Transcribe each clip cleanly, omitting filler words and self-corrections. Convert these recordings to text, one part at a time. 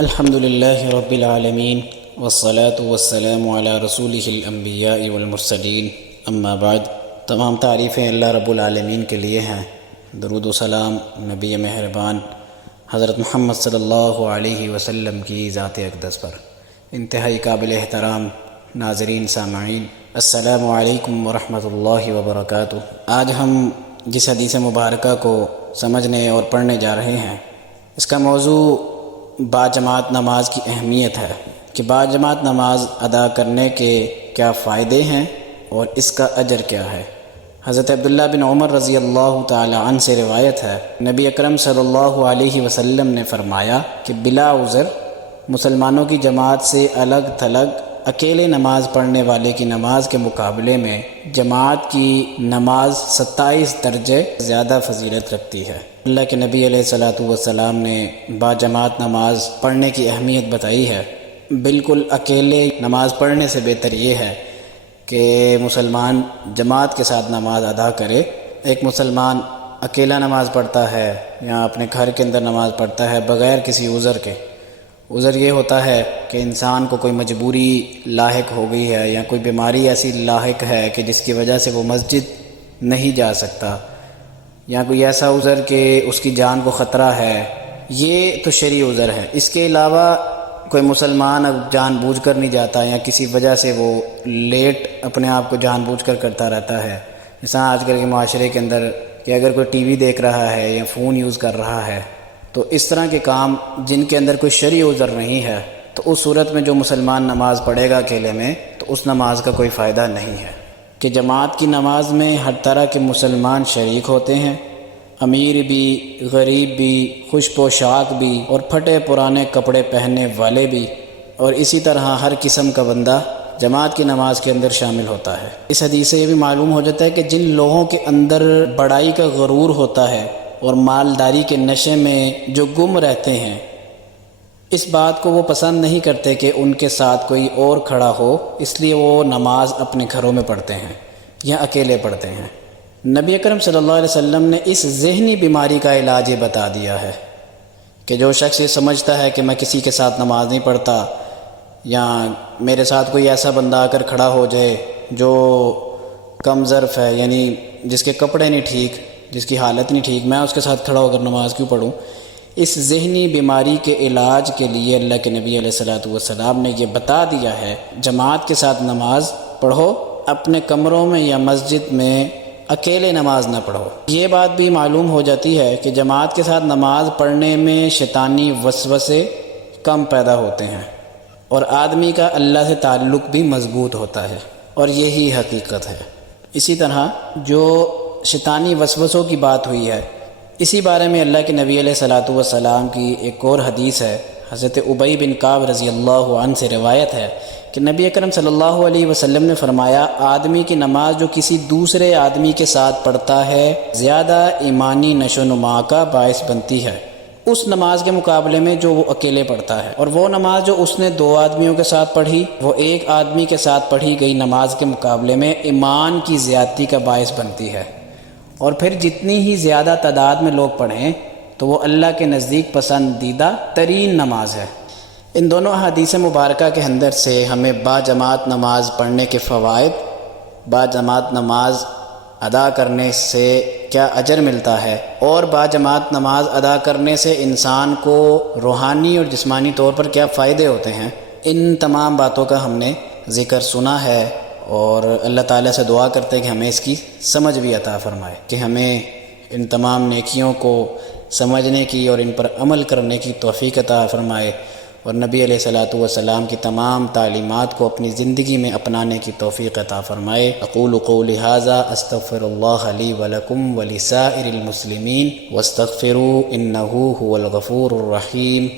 الحمد للہ رب العالمین والصلاة والسلام علی رسولہ الانبیاء والمرسلین اما بعد۔ تمام تعریفیں اللہ رب العالمین کے لیے ہیں۔ درود و سلام نبی مہربان حضرت محمد صلی اللہ علیہ وسلم کی ذات اقدس پر۔ انتہائی قابل احترام ناظرین سامعین، السلام علیکم ورحمۃ اللہ وبرکاتہ۔ آج ہم جس حدیث مبارکہ کو سمجھنے اور پڑھنے جا رہے ہیں، اس کا موضوع باجماعت نماز کی اہمیت ہے کہ باجماعت نماز ادا کرنے کے کیا فائدے ہیں اور اس کا اجر کیا ہے۔ حضرت عبداللہ بن عمر رضی اللہ تعالی عنہ سے روایت ہے، نبی اکرم صلی اللہ علیہ وسلم نے فرمایا کہ بلا عذر مسلمانوں کی جماعت سے الگ تھلگ اکیلے نماز پڑھنے والے کی نماز کے مقابلے میں جماعت کی نماز 27 درجے زیادہ فضیلت رکھتی ہے۔ اللہ کے نبی علیہ الصلوۃ والسلام نے باجماعت نماز پڑھنے کی اہمیت بتائی ہے۔ بالکل اکیلے نماز پڑھنے سے بہتر یہ ہے کہ مسلمان جماعت کے ساتھ نماز ادا کرے۔ ایک مسلمان اکیلا نماز پڑھتا ہے یا اپنے گھر کے اندر نماز پڑھتا ہے بغیر کسی عذر کے۔ عذر یہ ہوتا ہے کہ انسان کو کوئی مجبوری لاحق ہو گئی ہے یا کوئی بیماری ایسی لاحق ہے کہ جس کی وجہ سے وہ مسجد نہیں جا سکتا، یا کوئی ایسا عذر کہ اس کی جان کو خطرہ ہے، یہ تو شرعی عذر ہے۔ اس کے علاوہ کوئی مسلمان اب جان بوجھ کر نہیں جاتا یا کسی وجہ سے وہ لیٹ اپنے آپ کو جان بوجھ کر کرتا رہتا ہے، جیسا آج کل کے معاشرے کے اندر کہ اگر کوئی ٹی وی دیکھ رہا ہے یا فون یوز کر رہا ہے، تو اس طرح کے کام جن کے اندر کوئی شرعی عذر نہیں ہے، تو اس صورت میں جو مسلمان نماز پڑھے گا اکیلے میں، تو اس نماز کا کوئی فائدہ نہیں ہے۔ کہ جماعت کی نماز میں ہر طرح کے مسلمان شریک ہوتے ہیں، امیر بھی، غریب بھی، خوش پوشاک بھی اور پھٹے پرانے کپڑے پہننے والے بھی، اور اسی طرح ہر قسم کا بندہ جماعت کی نماز کے اندر شامل ہوتا ہے۔ اس حدیث سے یہ بھی معلوم ہو جاتا ہے کہ جن لوگوں کے اندر بڑائی کا غرور ہوتا ہے اور مالداری کے نشے میں جو گم رہتے ہیں، اس بات کو وہ پسند نہیں کرتے کہ ان کے ساتھ کوئی اور کھڑا ہو، اس لیے وہ نماز اپنے گھروں میں پڑھتے ہیں یا اکیلے پڑھتے ہیں۔ نبی اکرم صلی اللہ علیہ وسلم نے اس ذہنی بیماری کا علاج یہ بتا دیا ہے کہ جو شخص یہ سمجھتا ہے کہ میں کسی کے ساتھ نماز نہیں پڑھتا، یا میرے ساتھ کوئی ایسا بندہ آ کر کھڑا ہو جائے جو کم ظرف ہے، یعنی جس کے کپڑے نہیں ٹھیک، جس کی حالت نہیں ٹھیک، میں اس کے ساتھ کھڑا ہو کر نماز کیوں پڑھوں؟ اس ذہنی بیماری کے علاج کے لیے اللہ کے نبی علیہ الصلوۃ والسلام نے یہ بتا دیا ہے، جماعت کے ساتھ نماز پڑھو، اپنے کمروں میں یا مسجد میں اکیلے نماز نہ پڑھو۔ یہ بات بھی معلوم ہو جاتی ہے کہ جماعت کے ساتھ نماز پڑھنے میں شیطانی وسوسے کم پیدا ہوتے ہیں اور آدمی کا اللہ سے تعلق بھی مضبوط ہوتا ہے، اور یہی حقیقت ہے۔ اسی طرح جو شیطانی وسوسوں کی بات ہوئی ہے، اسی بارے میں اللہ کے نبی علیہ الصلوۃ والسلام کی ایک اور حدیث ہے، حضرت ابی بن کعب رضی اللہ عنہ سے روایت ہے کہ نبی اکرم صلی اللہ علیہ وسلم نے فرمایا، آدمی کی نماز جو کسی دوسرے آدمی کے ساتھ پڑھتا ہے زیادہ ایمانی نشو و نما کا باعث بنتی ہے اس نماز کے مقابلے میں جو وہ اکیلے پڑھتا ہے، اور وہ نماز جو اس نے 2 آدمیوں کے ساتھ پڑھی، وہ ایک آدمی کے ساتھ پڑھی گئی نماز کے مقابلے میں ایمان کی زیادتی کا باعث بنتی ہے۔ اور پھر جتنی ہی زیادہ تعداد میں لوگ پڑھیں تو وہ اللہ کے نزدیک پسندیدہ ترین نماز ہے۔ ان دونوں احادیث مبارکہ کے اندر سے ہمیں باجماعت نماز پڑھنے کے فوائد، باجماعت نماز ادا کرنے سے کیا اجر ملتا ہے، اور باجماعت نماز ادا کرنے سے انسان کو روحانی اور جسمانی طور پر کیا فائدے ہوتے ہیں، ان تمام باتوں کا ہم نے ذکر سنا ہے، اور اللہ تعالیٰ سے دعا کرتے ہیں کہ ہمیں اس کی سمجھ بھی عطا فرمائے، کہ ہمیں ان تمام نیکیوں کو سمجھنے کی اور ان پر عمل کرنے کی توفیق عطا فرمائے، اور نبی علیہ الصلوۃ والسلام کی تمام تعلیمات کو اپنی زندگی میں اپنانے کی توفیق عطا فرمائے۔ اقول قولی ھذا استغفر اللہ لی ولکم ولسائر المسلمین واستغفروہ انہ ھو الغفور الرحیم۔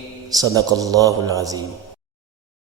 صدق اللہ العظیم۔